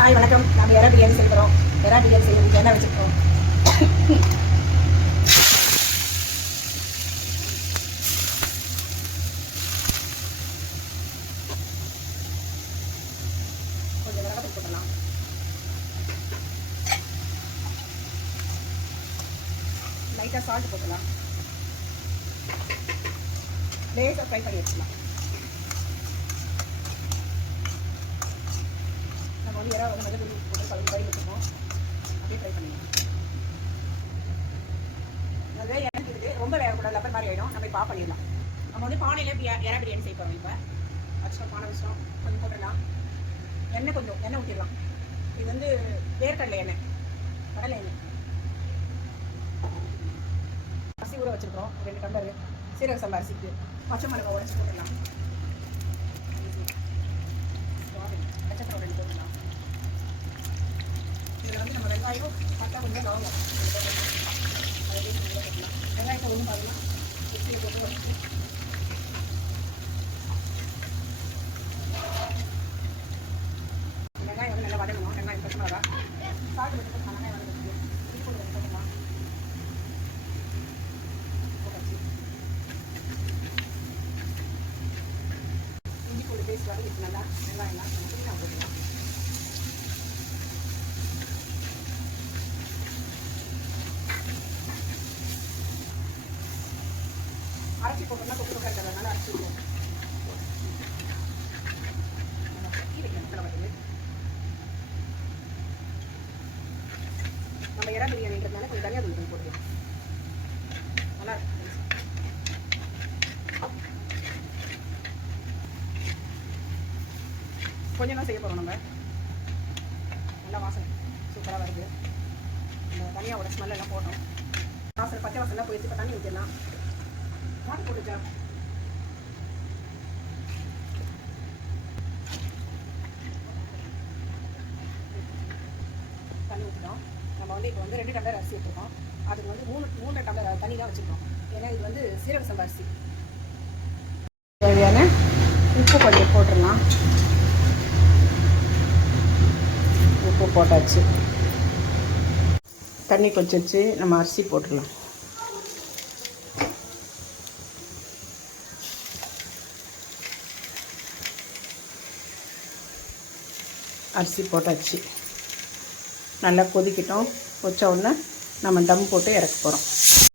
Hi வணக்கம். நம்ம எறா பிரியாணி செய்கிறோம். எறா பிரியாணி செய்யறதுக்கு என்ன வச்சுருக்கோம்? கொஞ்சம் மிளகாய் போட்டுடலாம். லைட்டாக சால்ட் போட்டுடலாம். லேசாக ஃப்ரை பண்ணி வச்சுக்கலாம். நம்ம வந்து எறா வந்து மஞ்சள் தூள் போட்டு கழுவி கறி வச்சுருக்கோம். அப்படியே ஃப்ரை பண்ணிடலாம். அதுவே எண்ணெய் இருக்குது, ரொம்ப வேகக்கூடாது, லப்பர் மாதிரி ஆகிடும். நம்ம இப்போ ஆஃப் பண்ணிடலாம். நம்ம வந்து பானையில் எறா பிரியாணி செய்ய போகிறோம். இப்போ வச்சிட்டோம், பானை வச்சிட்டோம். கொஞ்சம் போட்டுடலாம். எண்ணெய் ஊற்றிடலாம். இது வந்து வேர்க்கடலை எண்ணெய், கடலை எண்ணெய். அரிசி ஊற வச்சுருக்கோம் 2 டம்ளர். சீரக சம்பா அரிசிக்கு பச்சை மிளகாய் உடச்சி போட்டுடலாம். பச்சைப்பழம் 2 போட்டுடலாம். இதில் வந்து நம்ம வெங்காயம் பட்டா கொஞ்சம் லவங்கம் வெங்காயத்தை ஒன்றும் பாருங்கள் மிக்சியில் போட்டு வச்சு வெங்காயம் வந்து நல்லா வதங்கணும். வெங்காயம் பச்சை மிளகா சால்ட் வச்சு போட்டு வெங்காயம் வதங்க இஞ்சி பூண்டு போட்டுக்கலாம். போட்டாச்சு. இஞ்சி பூண்டு பேஸ்ட் வதங்கிச்சு நல்லா. வெங்காயம்லாம் புதினா போட்டுக்கலாம். அரைச்சி போட்டோம்னா தொக்கு தொக்கா இருக்கிறதுனால அரைச்சி போட்டோம். நம்ம எறா பிரியாணின்றதுனால கொஞ்சம் தனியாக தூள் போட்டுக்கலாம். நல்லா இருக்கும். கொஞ்சம் தான் செய்ய போகிறோம். நம்ம நல்லா வாசனை சூப்பராக வருது. இந்த தனியாவோட ஸ்மெல் எல்லாம் போட்டோம். வாசனை பச்சை வாசனை போயிடுச்சு. இப்போ தண்ணி ஊற்றிடலாம். வாட்டர் போட்டுச்சா தண்ணி ஊற்றிட்டோம். நம்ம வந்து இப்போ வந்து 2 டம்ளர் அரிசி எடுத்துருக்கோம். அதுக்கு வந்து 3 டம்ளர் தண்ணி தான் வச்சுருக்கோம். ஏன்னா இது வந்து சீரக சம்பா அரிசி. தேவையான உப்பு கொஞ்சம் போட்டுடலாம். உப்பு போட்டாச்சு. தண்ணி கொஞ்சம் வச்சு நம்ம அரிசி போட்டுடலாம். அரிசி போட்டாச்சு. நல்லா கொதிக்கிட்டோம். கொச்ச உடனே நம்ம தம் போட்டு இறக்க போகிறோம்.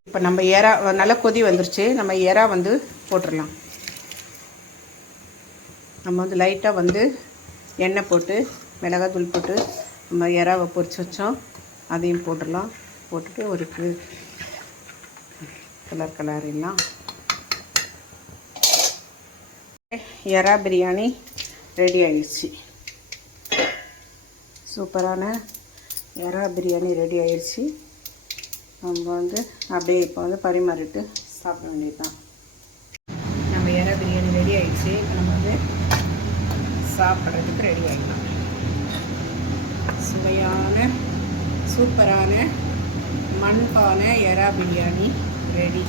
இப்போ நம்ம எறா நல்லா கொதி வந்துருச்சு. நம்ம எறா வந்து போட்டுடலாம். நம்ம வந்து லைட்டாக வந்து எண்ணெய் போட்டு மிளகாய் தூள் போட்டு நம்ம எறாவை பொரிச்சு வச்சோம். அதையும் போட்டுடலாம். போட்டுட்டு ஒரு கலரிடலாம். எறா பிரியாணி ரெடி ஆகிடுச்சு. சூப்பரான எறா பிரியாணி ரெடி ஆகிடுச்சு. நம்ம வந்து அப்படியே இப்போ வந்து பரிமாறிட்டு சாப்பிட வேண்டியது தான். நம்ம எறா பிரியாணி ரெடி ஆகிடுச்சு. இப்போ நம்ம வந்து சாப்பிட்றதுக்கு ரெடி ஆகிடலாம். சுவையான சூப்பரான மண்பானை எறா பிரியாணி ரெடி.